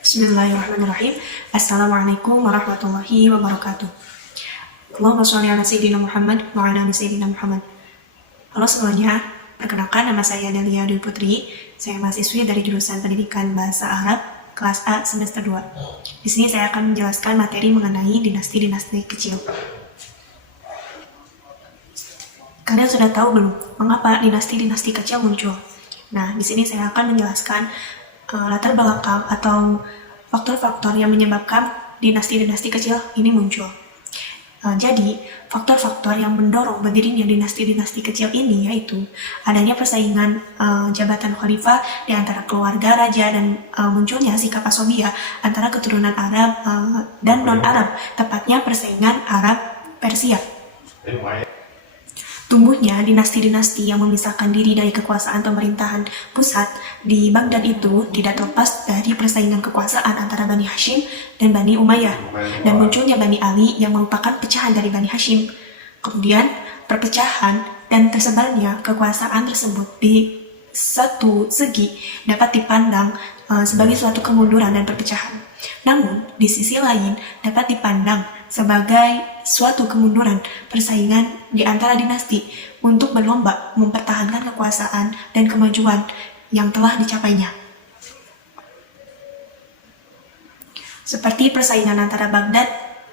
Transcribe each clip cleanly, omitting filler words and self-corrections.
Bismillahirrahmanirrahim. Assalamualaikum warahmatullahi wabarakatuh. Allahumma sholli ala Sayyidina Muhammad wa ala ali Sayyidina Muhammad. Halo semuanya, perkenalkan nama saya Delia Dwi Putri. Saya mahasiswi dari jurusan Pendidikan Bahasa Arab kelas A semester 2. Di sini saya akan menjelaskan materi mengenai dinasti-dinasti kecil. Kalian sudah tahu belum mengapa dinasti-dinasti kecil muncul? Nah, di sini saya akan menjelaskan latar belakang atau faktor-faktor yang menyebabkan dinasti-dinasti kecil ini muncul. Jadi, faktor-faktor yang mendorong berdirinya dinasti-dinasti kecil ini yaitu adanya persaingan jabatan khalifah di antara keluarga raja dan munculnya sikap asobia antara keturunan Arab dan non-Arab, tepatnya persaingan Arab-Persia. Tumbuhnya dinasti-dinasti yang memisahkan diri dari kekuasaan pemerintahan pusat di Baghdad itu tidak terlepas dari persaingan kekuasaan antara Bani Hashim dan Bani Umayyah, dan munculnya Bani Ali yang merupakan pecahan dari Bani Hashim. Kemudian perpecahan dan tersebarnya kekuasaan tersebut di satu segi dapat dipandang sebagai suatu kemunduran dan perpecahan. Namun, di sisi lain dapat dipandang sebagai suatu kemunduran persaingan di antara dinasti untuk berlomba mempertahankan kekuasaan dan kemajuan yang telah dicapainya. Seperti persaingan antara Baghdad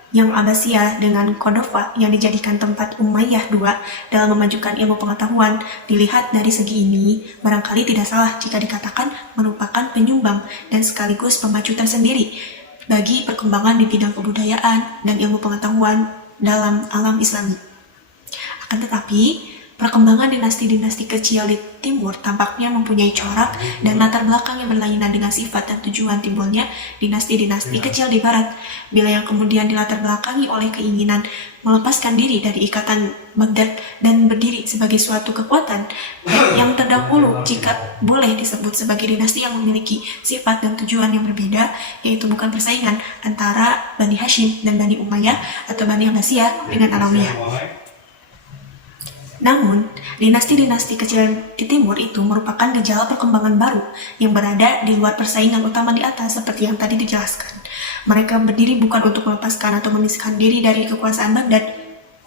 yang Abbasiyah dengan Cordoba yang dijadikan tempat Umayyah II dalam memajukan ilmu pengetahuan. Dilihat dari segi ini, barangkali tidak salah jika dikatakan merupakan penyumbang dan sekaligus pemacu tersendiri bagi perkembangan di bidang kebudayaan dan ilmu pengetahuan dalam alam Islami. Akan tetapi, perkembangan dinasti-dinasti kecil di timur tampaknya mempunyai corak dan latar belakang yang berlainan dengan sifat dan tujuan timbulnya dinasti-dinasti kecil di barat, bila yang kemudian dilatar belakangi oleh keinginan melepaskan diri dari ikatan Baghdad dan berdiri sebagai suatu kekuatan yang terdahulu jika boleh disebut sebagai dinasti yang memiliki sifat dan tujuan yang berbeda, yaitu bukan persaingan antara Bani Hashim dan Bani Umayyah atau Bani Abbasiyah dengan Alawiyah. Namun, dinasti-dinasti kecil di timur itu merupakan gejala perkembangan baru yang berada di luar persaingan utama di atas seperti yang tadi dijelaskan. Mereka berdiri bukan untuk melepaskan atau memisahkan diri dari kekuasaan Baghdad,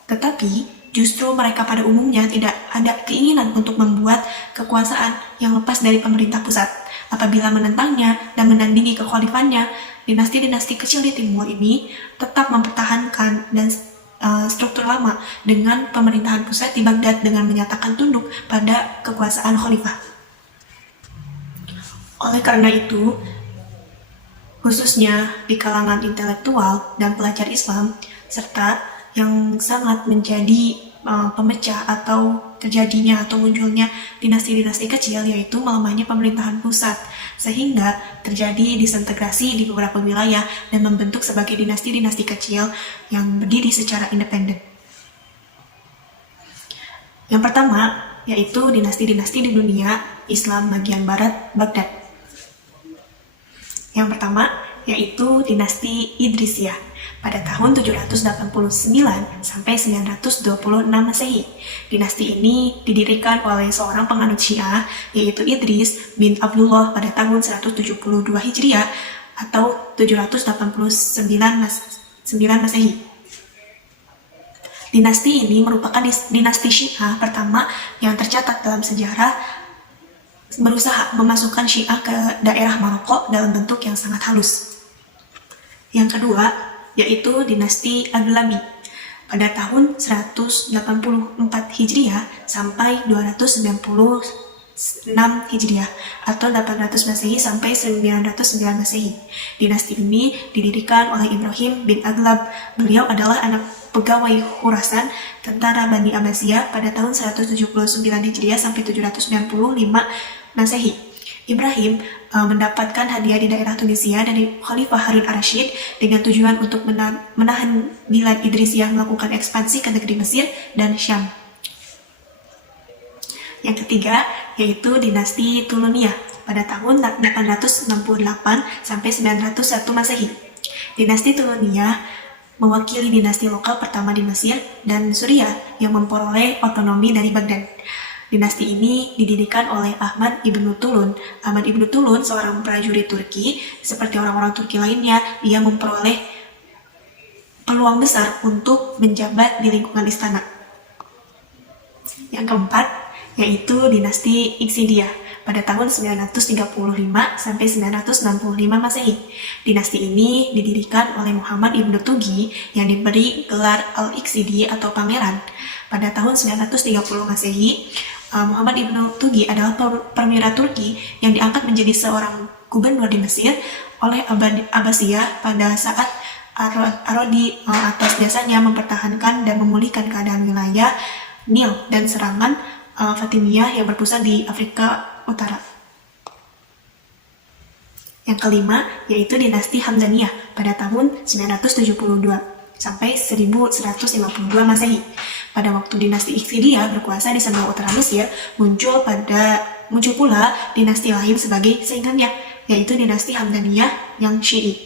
tetapi justru mereka pada umumnya tidak ada keinginan untuk membuat kekuasaan yang lepas dari pemerintah pusat. Apabila menentangnya dan menandingi kekhalifannya, dinasti-dinasti kecil di timur ini tetap mempertahankan dan struktur lama dengan pemerintahan pusat di Baghdad dengan menyatakan tunduk pada kekuasaan khalifah. Oleh karena itu, khususnya di kalangan intelektual dan pelajar Islam, serta yang sangat menjadi pemecah atau terjadinya atau munculnya dinasti-dinasti kecil, yaitu melemahnya pemerintahan pusat, sehingga terjadi disintegrasi di beberapa wilayah dan membentuk sebagai dinasti-dinasti kecil yang berdiri secara independen. Yang pertama, yaitu dinasti-dinasti di dunia Islam bagian barat Baghdad. Yang pertama, yaitu dinasti Idrisiyah pada tahun 789 sampai 926 Masehi. Dinasti ini didirikan oleh seorang penganut Syiah, yaitu Idris bin Abdullah pada tahun 172 Hijriah atau 789 Masehi. Dinasti ini merupakan dinasti Syiah pertama yang tercatat dalam sejarah berusaha memasukkan Syiah ke daerah Maroko dalam bentuk yang sangat halus. Yang kedua, yaitu dinasti Aghlabi pada tahun 184 Hijriah sampai 296 Hijriah atau 800 Masehi sampai 909 Masehi. Dinasti ini didirikan oleh Ibrahim bin Aghlab. Beliau adalah anak pegawai Khurasan tentara Bani Abbasiyah pada tahun 179 Hijriah sampai 795 Masehi. Ibrahim mendapatkan hadiah di daerah Tunisia dari Khalifah Harun ar-Rasyid dengan tujuan untuk menahan Bilad Idrisiyah melakukan ekspansi ke negeri Mesir dan Syam. Yang ketiga, yaitu dinasti Tuluniyah pada tahun 868 sampai 901 Masehi. Dinasti Tuluniyah mewakili dinasti lokal pertama di Mesir dan Suriah yang memperoleh otonomi dari Baghdad. Dinasti ini didirikan oleh Ahmad Ibnu Tulun. Ahmad Ibnu Tulun seorang prajurit Turki. Seperti orang-orang Turki lainnya, dia memperoleh peluang besar untuk menjabat di lingkungan istana. Yang keempat, yaitu dinasti Iksidiyah pada tahun 935 sampai 965 Masehi. Dinasti ini didirikan oleh Muhammad Ibnu Tugi yang diberi gelar Al-Iksidi atau pangeran. Pada tahun 930 Masehi, Muhammad Ibnu Tugi adalah perwira Turki yang diangkat menjadi seorang gubernur di Mesir oleh Abbasiyah pada saat Arodi atas jasanya mempertahankan dan memulihkan keadaan wilayah Nil dan serangan Fatimiyah yang berpusat di Afrika Utara. Yang kelima, yaitu dinasti Hamdaniyah pada tahun 972 sampai 1152 Masehi. Pada waktu dinasti Iksidiyah berkuasa di sebelah utara Mesir, muncul pula dinasti lain sebagai saingannya, yaitu dinasti Hamdaniyah yang Syi'i.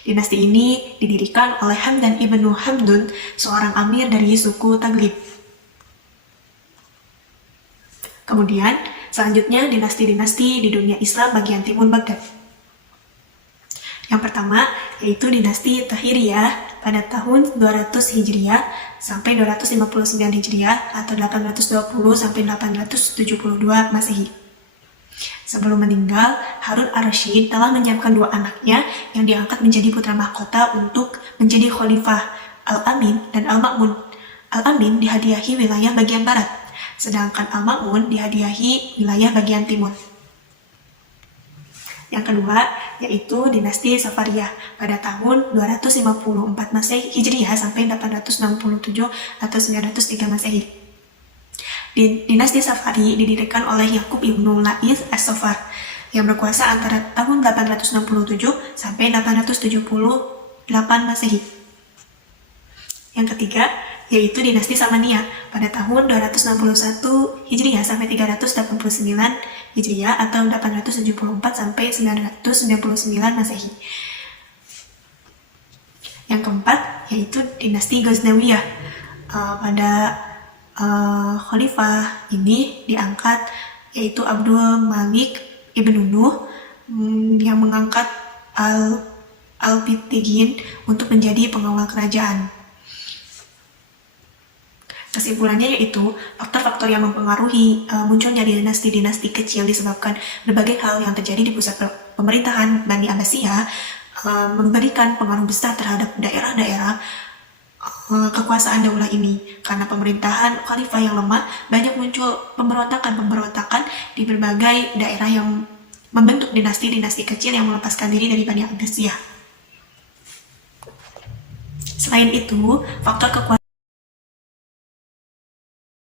Dinasti ini didirikan oleh Hamdan ibnu Hamdun, seorang amir dari suku Taglib. Kemudian, selanjutnya dinasti-dinasti di dunia Islam bagian timur Baghdad. Yang pertama, yaitu dinasti Tahiriyah pada tahun 200 Hijriah sampai 259 Hijriah atau 820 sampai 872 Masehi. Sebelum meninggal, Harun ar-Rasyid telah menyiapkan dua anaknya yang diangkat menjadi putra mahkota untuk menjadi khalifah, Al-Amin dan Al-Ma'mun. Al-Amin dihadiahi wilayah bagian barat, sedangkan Al-Ma'mun dihadiahi wilayah bagian timur. Yang kedua, yaitu dinasti Safariyah pada tahun 254 Masehi Hijriah sampai 867 atau 903 Masehi. Dinasti Safari didirikan oleh Yakub ibnu Lais as-Safar yang berkuasa antara tahun 867 sampai 878 Masehi. Yang ketiga, yaitu dinasti Samaniyah pada tahun 261 Hijriah sampai 389 Hijriah atau 874 sampai 999 Masehi. Yang keempat, yaitu dinasti Ghaznawiyah. Pada khalifah ini diangkat yaitu Abdul Malik ibnu Nuh yang mengangkat Al-Bitigin untuk menjadi pengawal kerajaan. Kesimpulannya yaitu faktor-faktor yang mempengaruhi munculnya dinasti-dinasti kecil disebabkan berbagai hal yang terjadi di pusat pemerintahan Bani Abbasiyah memberikan pengaruh besar terhadap daerah-daerah kekuasaan daulah ini. Karena pemerintahan khalifah yang lemah, banyak muncul pemberontakan di berbagai daerah yang membentuk dinasti-dinasti kecil yang melepaskan diri dari Bani Abbasiyah. Selain itu, faktor kekuasaan